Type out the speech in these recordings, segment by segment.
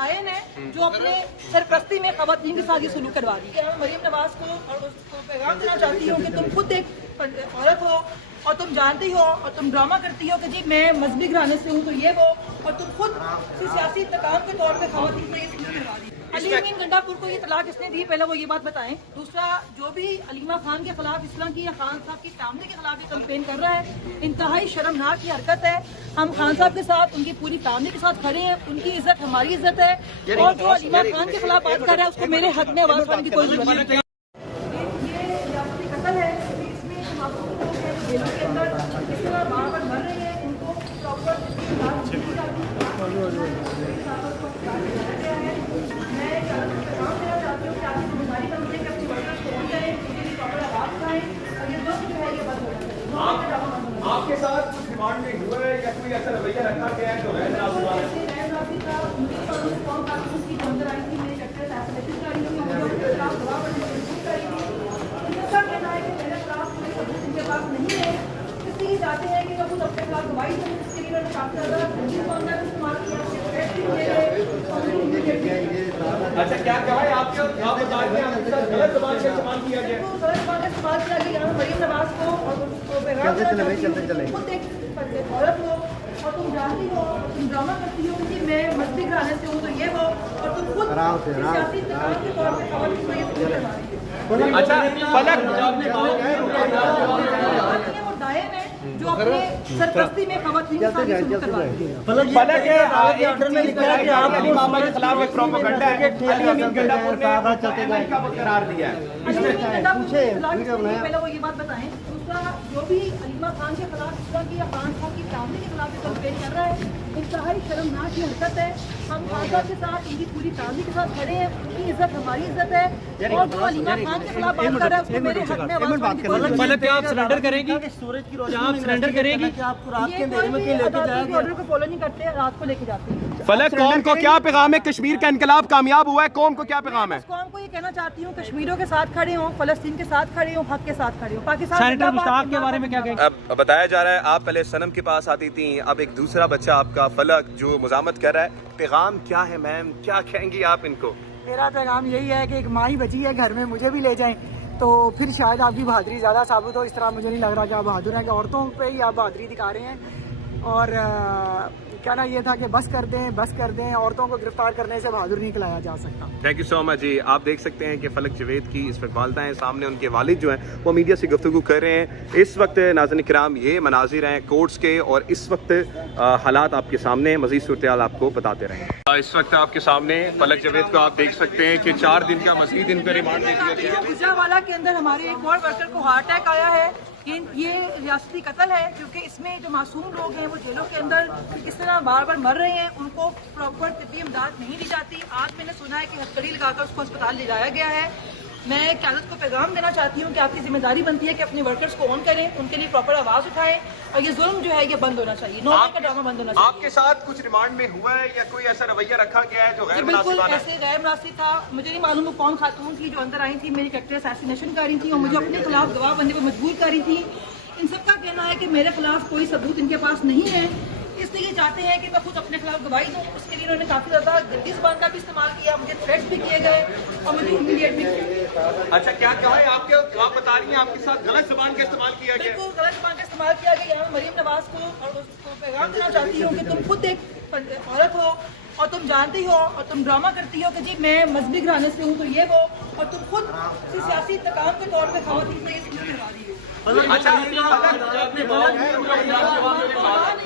डायन है जो अपने सरपरस्ती में खवातीन के साथ ये सलूक करवा दी। मैं मरीम नवाज को और उसको पैगाम देना चाहती हूँ कि तुम खुद एक औरत हो और तुम जानती हो और तुम ड्रामा करती हो कि जी मैं मजहबी घराने से हूँ तो ये वो, और तुम खुद सियासी इंतकाम के तौर पर खवातीन को ये सलूक करवा दी। अली अमीन गंडापुर को ये तलाक किसने दी, पहले वो ये बात बताएं। दूसरा, जो भी अलीमा खान के खिलाफ, इस तरह की या खान साहब की फैमिली के खिलाफ ये कैंपेन कर रहा है, इंतहाई शर्मनाक की हरकत है। हम खान साहब के साथ, उनकी पूरी फैमिली के साथ खड़े हैं, उनकी इज्जत हमारी इज्जत है, और जो अलीमा खान के खिलाफ बात कर रहा है उसको मेरे हक में आवाज उठाने की कोई जरूरत नहीं है। ये कत्ल है, इसमें जेलों के अंदर इस तरह बार-बार मर रहे हैं, उनको प्रॉपर आपके साथ कुछ रिमांड में हुआ है या कोई ऐसा रवैया रखा गया है जो है चाहते हैं कि जब अपने खिलाफ गवाही दें, इसके लिए उन्होंने काफी ज्यादा इस्तेमाल किया। अच्छा, क्या कहा है आपके बता रहे हैं आपके साथ गलत ज़बान का इस्तेमाल किया गया? गलत ज़बान का इस्तेमाल किया गया। यहाँ मरीम नवाज को और उसको पैगाम देना चाहती हूँ कि खुद एक औरत हो और तुम जानती हो, तुम ड्रामा करती हो कि मैं मजहबी घराने से हूँ तो ये वो, और तुम खुद सियासी इंतकाम के तौर पर खवातीन को ये सलूक करवा रही हो। अच्छा, फलक वो डायन है जो अपने सरपरस्ती में खवातीन के साथ ये सलूक करवा रही है। फलक है ऑर्डर में लिखा है कि आप अली मामा के खिलाफ एक प्रोपेगेंडा है। अली अमीन गंडापुर ने एमआई का करार दिया है। पहले वो ये बात बताएं। दूसरा, जो भी अलीमा खान के खिलाफ, इस तरह की या खान साहब की फैमिली के खिलाफ कैंपेन कर रहा है, इंतहाई शर्मनाक की हरकत है। हम खान साहब के साथ, उनकी पूरी फैमिली के साथ खड़े हैं, उनकी इज्जत हमारी इज्जत है, और जो अलीमा खान के खिलाफ बात कर रहा है उसको मेरे हक में आवाज उठाने की कोई जरूरत नहीं है। क्या आप सरेंडर करेंगी? सूरज की रोशनी आप सरेंडर करेगी? आपको रात के अंधेरे में लेके जाएंगे, ऑर्डर को फॉलो नहीं करते हैं, रात को लेके जाते हैं। फलक, कौम को क्या पैगाम है? कश्मीर का इनकलाब कामयाब हुआ है, कौम को क्या पैगाम है? कौम को ये कहना चाहती हूँ, कश्मीरियों के साथ खड़े हों, फलस्तीन के साथ खड़े हों, हक के साथ खड़े हों। पाकिस्तान सेनेटर मुश्ताक के बारे में क्या कहेंगे? अब बताया जा रहा है आप पहले सनम के पास आती थी, अब एक दूसरा बच्चा आपका फलक जो मुजामत कर रहा है। पैगाम क्या है मैम, क्या कहेंगी आप इनको? मेरा पैगाम यही है कि एक माँ ही बची है घर में, मुझे भी ले जाएं तो फिर शायद आपकी बहादुरी ज़्यादा साबित हो। इस तरह मुझे नहीं लग रहा कि आप बहादुर हैं, कि औरतों पे ही आप बहादुरी दिखा रहे हैं। और कहना ये था कि बस कर दें, औरतों को गिरफ्तार करने से बहादुर नहीं कहलाया जा सकता। थैंक यू सो मच जी। आप देख सकते हैं कि फलक जवेद की इस वक्त वालिदा हैं, सामने उनके वालिद जो हैं वो मीडिया से गुफ्तगू कर रहे हैं। इस वक्त नाज़रीन किराम ये मनाजिर हैं कोर्ट्स के, और इस वक्त हालात आपके सामने, मज़ीद सूरत आपको बताते रहें। इस वक्त आपके सामने फलक जवेद को आप देख सकते हैं कि 4 दिन का मज़ीद इनका रिमांड दे दिया गया। गुजरांवाला के अंदर हमारे एक और वर्कर को हार्ट अटैक आया है। ये रियासती कत्ल है, क्योंकि इसमें जो मासूम लोग हैं वो जेलों के अंदर इस तरह बार बार मर रहे हैं, उनको प्रॉपर तिब्बी इमदाद नहीं दी जाती। आज मैंने सुना है कि हथकड़ी लगाकर उसको अस्पताल ले जाया गया है। मैं क़यादत को पैगाम देना चाहती हूँ कि आपकी जिम्मेदारी बनती है कि अपने वर्कर्स को ऑन करें, उनके लिए प्रॉपर आवाज़ उठाएं, और ये जुल्म जो है ये बंद होना चाहिए, नौकरी का ड्रामा बंद होना चाहिए। आपके साथ कुछ रिमांड में हुआ है या कोई ऐसा रवैया रखा गया है जो गैर बिल्कुल मुनासिब ऐसे गैर मुनासिब था। मुझे नहीं मालूम वो कौन खातून थी जो अंदर आई थी, मेरी कैरेक्टर असैसिनेशन कर रही थी और मुझे अपने खिलाफ गवाह बनने को मजबूर कर रही थी। इन सबका कहना है कि मेरे खिलाफ कोई सबूत इनके पास नहीं है, इसलिए ये चाहते हैं कि मैं खुद अपने खिलाफ गवाही दूँ। उसके लिए उन्होंने काफ़ी ज़्यादा गंदी ज़बान का भी इस्तेमाल किया, मुझे थ्रेट्स भी किए गए और मुझे ह्यूमिलिएट भी किया। अच्छा, क्या कहा है आपके? आप बता रही हैं आपके साथ गलत ज़बान का इस्तेमाल किया गया? बिल्कुल गलत ज़बान का इस्तेमाल किया गया। यहाँ मरीम नवाज को और उसको पैगाम देना चाहती हूँ कि तुम खुद एक औरत हो और तुम जानती हो और तुम ड्रामा करती हो कि जी मैं मजहबी घराने से हूँ तो ये वो, और तुम खुद सियासी इंतकाम के तौर पर खवातीन को ये सलूक करवा रही हो। अच्छा, नहीं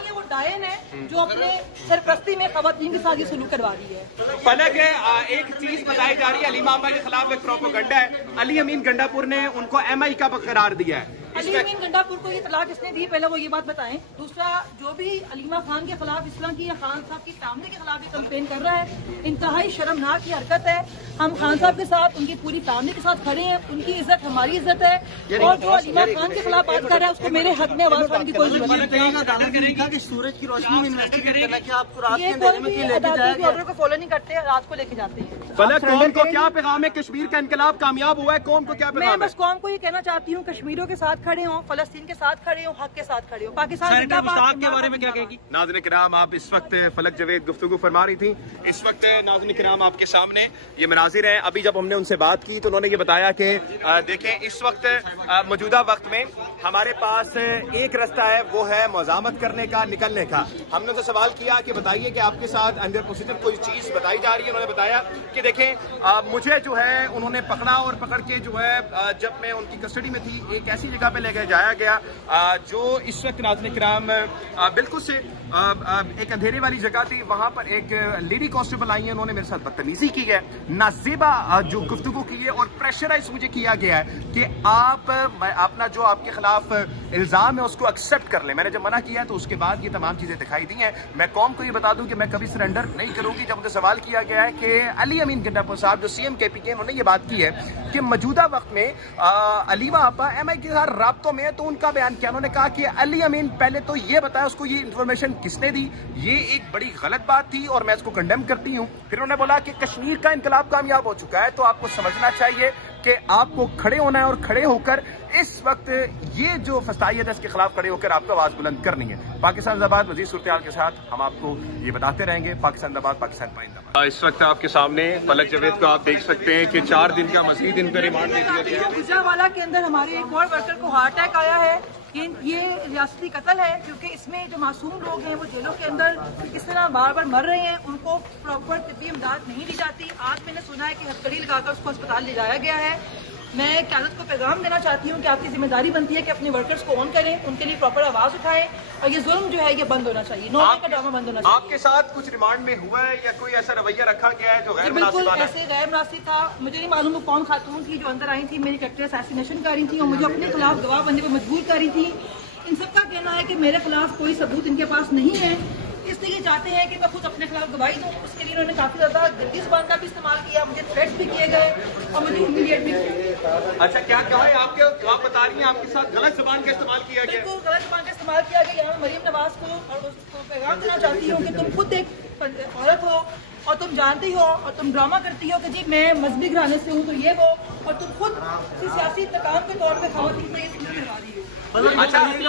है, वो डायन है जो अपने सरपरस्ती में खवातीन के साथ ये सलूक करवा रही है। फलक है एक चीज बताई जा रही है, अली मामा के खिलाफ एक प्रोपेगेंडा है। अली अमीन गंडापुर ने उनको एमआई का करार दिया है। अली अमीन गंडापुर को ये तलाक किसने दी, पहले वो ये बात बताएं। दूसरा, जो भी अलीमा खान के खिलाफ, इस तरह की या खान साहब की फैमिली के खिलाफ ये कैंपेन कर रहा है, इंतहाई शर्मनाक की हरकत है। हम खान साहब के साथ, उनकी पूरी फैमिली के साथ खड़े हैं। उनकी इज्जत हमारी इज्जत है, और जो अलीमा खान के खिलाफ बात कर रहा है उसको मेरे हक में आवाज उठाने की कोई जरूरत नहीं। कि सूरज की रोशनी में इन्वेस्टिगेट करना, क्या आपको रात ये के कोई अंधेरे में भी क्यों लेके अदालत जाया के गया? ऑर्डर को फॉलो नहीं करते, रात को लेके जाते हैं। फलक कौम को क्या पैगाम है? कश्मीर का इनकलाब कामयाब हुआ है, कौम को क्या मैं पैगाम है? बस कौम को ये कहना चाहती हूँ, कश्मीरियों के साथ खड़े हों, फलस्तीन के साथ खड़े हों, हक के साथ खड़े हों। पाकिस्तान सेनेटर जिंदाबाद। मुश्ताक के बारे में क्या कहेगी? नाज़रीन किराम, आप इस वक्त फलक जवेद गुफ्तगू फरमा रही थी। इस वक्त नाज़रीन किराम आपके सामने ये मनाजिर हैं। अभी जब हमने उनसे बात की तो उन्होंने ये बताया कि देखें, इस वक्त मौजूदा वक्त में हमारे पास एक रास्ता है, वो है मज़ामत करने का, निकलने का। हमने उनसे सवाल किया कि बताइए कि आपके साथ अंडर प्रोसीजर कोई चीज़ बताई जा रही है। उन्होंने बताया कि देखें, मुझे जो है उन्होंने पकड़ा और पकड़ के जो है जब मैं उनकी कस्टडी में थी एक ऐसी जगह पे लेकर जाया गया जो इस वक्त नाज़रीन किराम बिल्कुल से एक अंधेरे वाली जगह थी। वहां पर एक लेडी कांस्टेबल आई है, उन्होंने मेरे साथ बदतमीजी की है, नाजेबा जो गुफ्तगू की है, और प्रेशराइज मुझे किया गया है कि आप अपना जो आपके खिलाफ इल्जाम है उसको एक्सेप्ट कर लें। मैंने जब मना किया तो उसके बाद ये तमाम चीजें दिखाई दी हैं। मैं कौम को ये बता दूं कि मैं कभी सरेंडर नहीं करूंगी। जब मुझे सवाल किया गया है कि अली अमीन गंडापुर साहब जो CM KPK, उन्होंने ये बात की है कि मौजूदा वक्त में अलीमा आपा MI के साथ राब्तों में है, तो उनका बयान क्या? उन्होंने कहा कि अली अमीन पहले तो ये बताया उसको ये इन्फॉर्मेशन किसने दी, ये एक बड़ी गलत बात थी और मैं इसको कंडेम करती हूँ। फिर उन्होंने बोला कि कश्मीर का इनकलाब कामयाब हो चुका है, तो आपको समझना चाहिए कि आपको खड़े होना है और खड़े होकर इस वक्त ये जो फसाइयत है इसके खिलाफ खड़े होकर आपको आवाज बुलंद करनी है। पाकिस्तान जिंदाबाद। मजीद सूरत के साथ हम आपको ये बताते रहेंगे। पाकिस्तान जिंदाबाद, पाकिस्तान पाइंदाबाद। इस वक्त आपके सामने फलक जवेद को आप देख सकते हैं कि 4 दिन का मजीद इनका रिमांड दे दिया गया है। गुजरावाला के अंदर हमारे एक और वर्कर को हार्ट अटैक आया है। ये रियासती कत्ल है, क्योंकि इसमें जो मासूम लोग हैं वो जेलों के अंदर इस तरह बार बार मर रहे हैं, उनको प्रॉपर तिब्बी इमदाद नहीं दी जाती। आज मैंने सुना है कि हथकड़ी लगाकर उसको अस्पताल ले जाया गया है। मैं क़यादत को पैगाम देना चाहती हूँ कि आपकी जिम्मेदारी बनती है कि अपने वर्कर्स को ऑन करें, उनके लिए प्रॉपर आवाज़ उठाएं, और ये जुल्म जो है ये बंद होना चाहिए, नौकरी का ड्रामा बंद होना चाहिए। आपके साथ कुछ रिमांड में हुआ है या कोई ऐसा रवैया रखा गया है जो गैर बिल्कुल मुनासिब ऐसे गैर मुनासिब था। मुझे नहीं मालूम वो कौन खातून थी जो अंदर आई थी, मेरी कैरेक्टर असैसिनेशन कर रही थी और मुझे अपने खिलाफ गवाह बनने पर मजबूर कर रही थी। इन सबका कहना है कि मेरे खिलाफ कोई सबूत इनके पास नहीं है, इसलिए ये चाहते हैं कि मैं खुद अपने खिलाफ गवाही दूं। उसके लिए उन्होंने काफी ज्यादा गंदी जुबान का भी इस्तेमाल किया, मुझे थ्रेट्स भी किए गए और मुझे ह्यूमिलिएट भी किया। अच्छा, क्या है आपके, आप बता रही हैं आपके साथ गलत जुबान का इस्तेमाल किया गया? बिल्कुल गलत जुबान का इस्तेमाल किया गया। यहाँ मरीम नवाज को और उसको पैगाम देना चाहती हूँ कि तुम खुद एक औरत हो और तुम जानती हो और तुम ड्रामा करती हो कि जी मैं मजहबी घराने से हूँ तो ये वो, और तुम खुद सियासी इंतकाम के तौर पर खवातीन में करवा रही हो। अच्छा, नहीं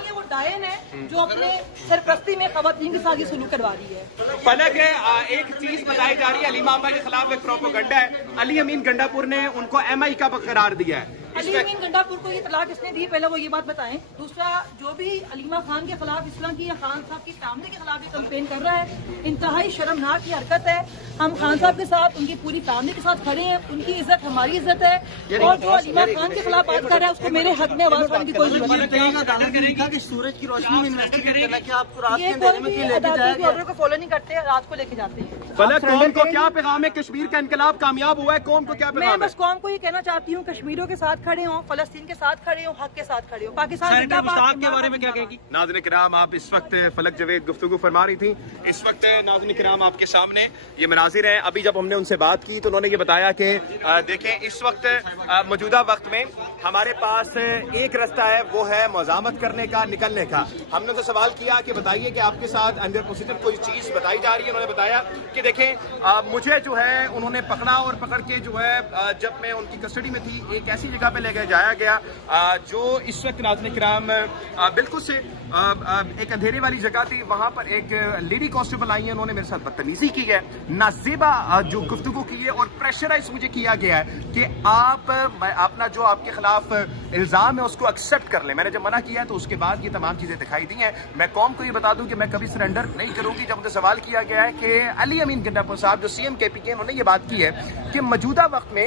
है, वो डायन है जो अपने सरपरस्ती में खवातीन के साथ ये सलूक करवा रही है। फलक है, एक चीज बताई जा रही है, अलीमा आपा के खिलाफ एक प्रोपेगेंडा है। अली अमीन गंडापुर ने उनको MI का करार दिया है। अली अमीन गंडापुर को ये तलाक किसने दी, पहले वो ये बात बताएं। दूसरा, जो भी अलीमा खान के खिलाफ, इस तरह की या खान साहब की फैमिली के खिलाफ ये कैंपेन कर रहा है, इंतहाई शर्मनाक की हरकत है। हम खान साहब के साथ, उनकी पूरी फैमिली के साथ खड़े हैं, उनकी इज्जत हमारी इज्जत है, और जो अलीमा खान के खिलाफ बात कर रहा है उसको मेरे हक में आवाज उठाने की कोई जरूरत नहीं। अदालत ने लिखा कि सूरज की रोशनी में इन्वेस्टिगेट करना, क्या आपको रात के ये अंधेरे कोई में भी क्यों लेके अदालत जाया के गया? ऑर्डर को फॉलो नहीं करते, रात को लेके जाते हैं। फलक कौम को क्या पैगाम है? कश्मीर का इनकलाब कामयाब हुआ है, कौम को क्या मैं पैगाम है? बस कौम को ये कहना चाहती हूँ, कश्मीरियों के साथ खड़े हों, फलस्तीन के साथ खड़े हों, हक के साथ खड़े हों। पाकिस्तान सेनेटर जिंदाबाद। मुश्ताक के बारे में क्या कहेगी? नाज़रीन किराम, आप इस वक्त फलक जवेद गुफ्तगू फरमा रही थी। इस वक्त नाज़रीन किराम आपके सामने ये मनाजिर हैं। अभी जब हमने उनसे बात की तो उन्होंने ये बताया कि देखें, इस वक्त मौजूदा वक्त में हमारे पास एक रास्ता है, वो है मज़ामत करने का, निकलने का। हमने उनसे सवाल किया कि बताइए कि आपके साथ अंडर प्रोसीजर कोई चीज़ बताई जा रही है। उन्होंने बताया कि देखें, मुझे जो है उन्होंने पकड़ा और पकड़ के जो है जब मैं उनकी कस्टडी में थी एक ऐसी जगह पे लेकर जाया गया जो इस वक्त नाज़रीन किराम बिल्कुल से एक अंधेरे वाली जगह थी। वहां पर एक लेडी कांस्टेबल आई है, उन्होंने मेरे साथ बदतमीजी की है, नाजेबा जो गुफ्तगू की है, और प्रेशराइज मुझे किया गया है कि आप अपना जो आपके खिलाफ इल्जाम है उसको एक्सेप्ट कर लें। मैंने जब मना किया तो उसके बाद ये तमाम चीजें दिखाई दी हैं। मैं कौम को ये बता दूं कि मैं कभी सरेंडर नहीं करूंगी। जब मुझे सवाल किया गया है कि अली अमीन गंडापुर साहब जो CM KPK, उन्होंने ये बात की है कि मौजूदा वक्त में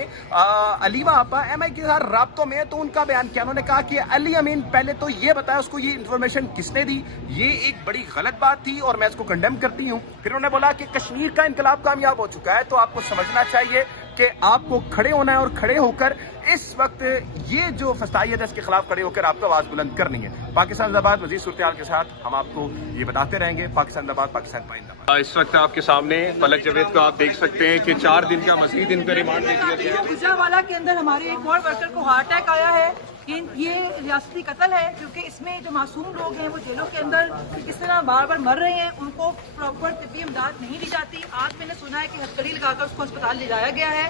अलीमा आपा MI के साथ राब्तों में है, तो उनका बयान क्या? उन्होंने कहा कि अली अमीन पहले तो ये बताया उसको ये इन्फॉर्मेशन किसने दी, ये एक बड़ी गलत बात थी और मैं इसको कंडेम करती हूँ। फिर उन्होंने बोला कि कश्मीर का इनकलाब कामयाब हो चुका है, तो आपको समझना चाहिए کہ آپ کو کھڑے ہونا ہے اور کھڑے ہو کر اس وقت یہ جو فسادیت ہے اس کے خلاف کھڑے ہو کر آپ کو آواز بلند کرنی ہے. پاکستان زندہ باد. مزید صورتحال کے ساتھ ہم آپ کو یہ بتاتے رہیں گے. پاکستان زندہ باد, پاکستان پائندہ باد. اس وقت آپ کے سامنے فلک جاوید کو آپ دیکھ سکتے ہیں کہ 4 دن کا مزید ان کا ریمانڈ دے دیا گیا. گجرانوالہ کے اندر ہمارے ایک اور ورکر کو ہارٹ اٹیک آیا ہے. یہ ریاستی قتل ہے کیونکہ اس میں جو معصوم لوگ ہیں وہ جیلوں کے اندر کس طرح بار بار مر رہے ہیں, ان کو پراپر طبی امداد نہیں دی جاتی. آج میں نے سنا ہے کہ ہتھکڑی لگا کر اس کو اسپتال لے جایا گیا ہے.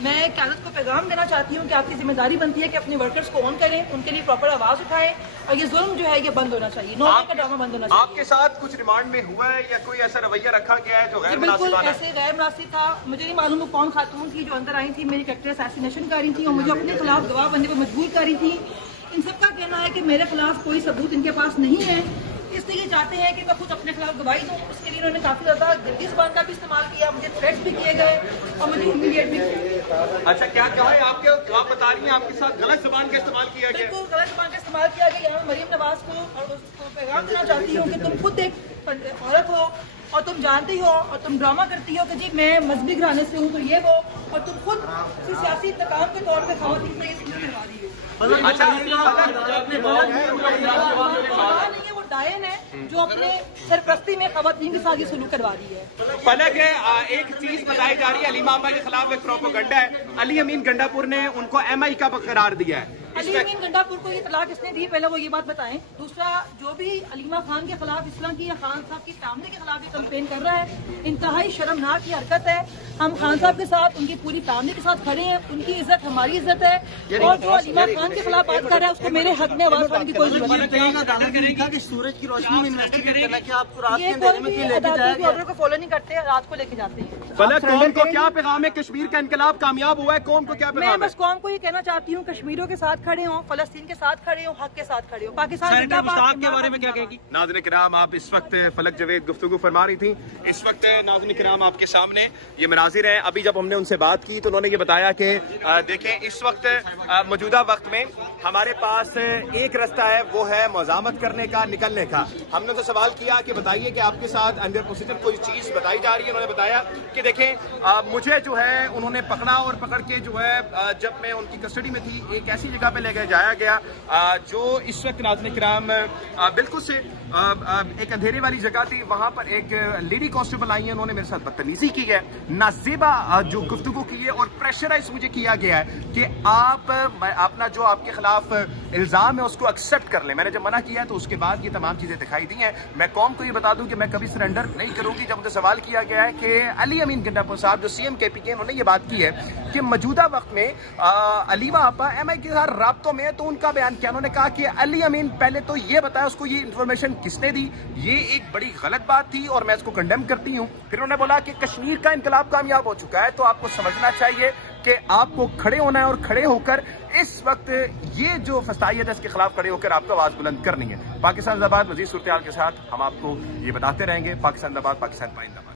میں قیادت کو پیغام دینا چاہتی ہوں کہ آپ کی ذمہ داری بنتی ہے کہ اپنے ورکرز کو آن کریں, ان کے لیے پراپر آواز اٹھائیں, اور یہ ظلم جو ہے یہ بند ہونا چاہیے. 9 کا ڈرامہ بند ہونا چاہیے. آپ کے ساتھ کچھ ریمانڈ میں ہوا ہے یا کوئی ایسا رویہ رکھا گیا ہے جو غیر بالکل مناسب ایسے غیر مناسب تھا. مجھے نہیں معلوم وہ کون خاتون تھی جو اندر آئی تھی, میری کریکٹر اسیسینیشن کر رہی تھی اور مجھے اپنے خلاف گواہ بننے پر مجبور کر رہی تھی. ان سب کا کہنا ہے کہ میرے خلاف کوئی ثبوت ان کے پاس نہیں ہے, اس لیے یہ چاہتے ہیں کہ میں خود اپنے خلاف گواہی دوں. اس کے لیے انہوں نے کافی زیادہ جلدی زبان کا بھی استعمال کیا, مجھے تھریٹس بھی کیے گئے اور مجھے ہیومیلیٹ بھی کیا. اچھا, کیا کہا ہے آپ بتا رہی ہیں آپ کے ساتھ غلط زبان کا استعمال کیا گیا؟ بالکل غلط زبان کا استعمال کیا گیا. یہاں مریم نواز کو اور اس کو پیغام دینا چاہتی ہوں کہ تم خود ایک عورت ہو اور تم جانتی ہو اور تم ڈرامہ کرتی ہو کہ جی میں مذہبی گھرانے سے ہوں تو یہ وہ, اور تم خود سیاسی انتقام کے طور پہ خواتین سے یہ کروا رہی ہو. نہیں ہے, وہ ڈائن ہے جو اپنے سرپرستی میں خواتین کے ساتھ یہ سلوک کروا رہی ہے. فلک ہے, ایک چیز بتائی جا رہی ہے, علیمہ آپا کے خلاف ایک پروپیگنڈا ہے. علی امین گنڈا پور نے ان کو ایم آئی کا قرار دیا ہے. علی امین گنڈا پور کو یہ اطلاع کس نے دی, پہلے وہ یہ بات بتائیں. دوسرا, جو بھی علیمہ خان کے خلاف اس طرح کی یا خان صاحب کی فیملی کے خلاف یہ کمپین کر رہا ہے, انتہائی شرمناک یہ حرکت ہے. ہم خان صاحب کے ساتھ, ان کی پوری فیملی کے ساتھ کھڑے ہیں. ان کی عزت ہماری عزت ہے, اور جو علیمہ خان کے خلاف بات کر رہا ہے اس کو میرے حق میں آواز اٹھانے کی کوئی ضرورت نہیں ہے. کہ سورج کی روشنی میں انویسٹیگیٹ کرنا, کیا آپ کو رات کے یہ اندھیرے میں کیوں لے کے جایا گیا؟ آرڈر کو فالو نہیں کرتے, رات کو لے کے جاتے ہیں. فلک, قوم کو کیا پیغام ہے؟ کشمیر کا انقلاب کامیاب ہوا ہے, قوم کو کیا میں پیغام ہے؟ بس قوم کو یہ کہنا چاہتی ہوں کشمیریوں کے ساتھ کھڑے ہوں, فلسطین کے ساتھ کھڑے ہوں, حق کے ساتھ کھڑے ہوں. پاکستان زندہ باد کے بارے میں کیا کہے گی؟ ناظرین کرام, آپ اس وقت فلک جاوید گفتگو فرما رہی تھی. اس وقت ناظرین کرام آپ کے سامنے یہ مناظر ہیں. ابھی جب ہم نے ان سے بات کی تو انہوں نے یہ بتایا کہ دیکھیں اس وقت موجودہ وقت میں ہمارے پاس ایک رستہ ہے, وہ ہے مزاحمت کرنے کا, نکلنے کا. ہم نے تو سوال کیا کہ بتائیے کہ آپ کے ساتھ انڈر پروسیجر کوئی چیز بتائی جا رہی ہے. انہوں نے بتایا کہ دیکھیں مجھے جو ہے انہوں نے پکڑا اور پکڑ کے جو ہے جب میں ان کی کسٹڈی میں تھی ایک ایسی جگہ پہ لے کے جایا گیا جو اس وقت ناظرین کرام بالکل سے ایک اندھیرے والی جگہ تھی. وہاں پر ایک لیڈی کانسٹیبل آئی ہیں, انہوں نے میرے ساتھ بدتمیزی کی ہے, نازیبا جو گفتگو کی ہے, اور پریشرائز مجھے کیا گیا ہے کہ آپ اپنا جو آپ کے خلاف الزام ہے اس کو ایکسیپٹ کر لیں. میں نے جب منع کیا تو اس کے بعد یہ تمام چیزیں دکھائی دی ہیں. میں قوم کو یہ بتا دوں کہ میں کبھی سرنڈر نہیں کروں گی. جب مجھے سوال کیا گیا ہے کہ علی امین گنڈا پور صاحب جو سی ایم کے پی کے, انہوں نے یہ بات کی ہے کہ موجودہ وقت میں علیمہ آپا ایم آئی کے ساتھ رابطوں میں, تو ان کا بیان کیا, انہوں نے کہا کہ علی امین پہلے تو یہ بتایا اس کو یہ انفارمیشن کس نے دی. یہ ایک بڑی غلط بات تھی اور میں اس کو کنڈیم کرتی ہوں. پھر انہوں نے بولا کہ کشمیر کا انقلاب کامیاب ہو چکا ہے, تو آپ کو سمجھنا چاہیے کہ آپ کو کھڑے ہونا ہے اور کھڑے ہو کر اس وقت یہ جو فسادیت ہے اس کے خلاف کھڑے ہو کر آپ کو آواز بلند کرنی ہے. پاکستان زندہ باد. مزید صورتحال کے ساتھ ہم آپ کو یہ بتاتے رہیں گے. پاکستان زندہ باد, پاکستان پائندہ باد.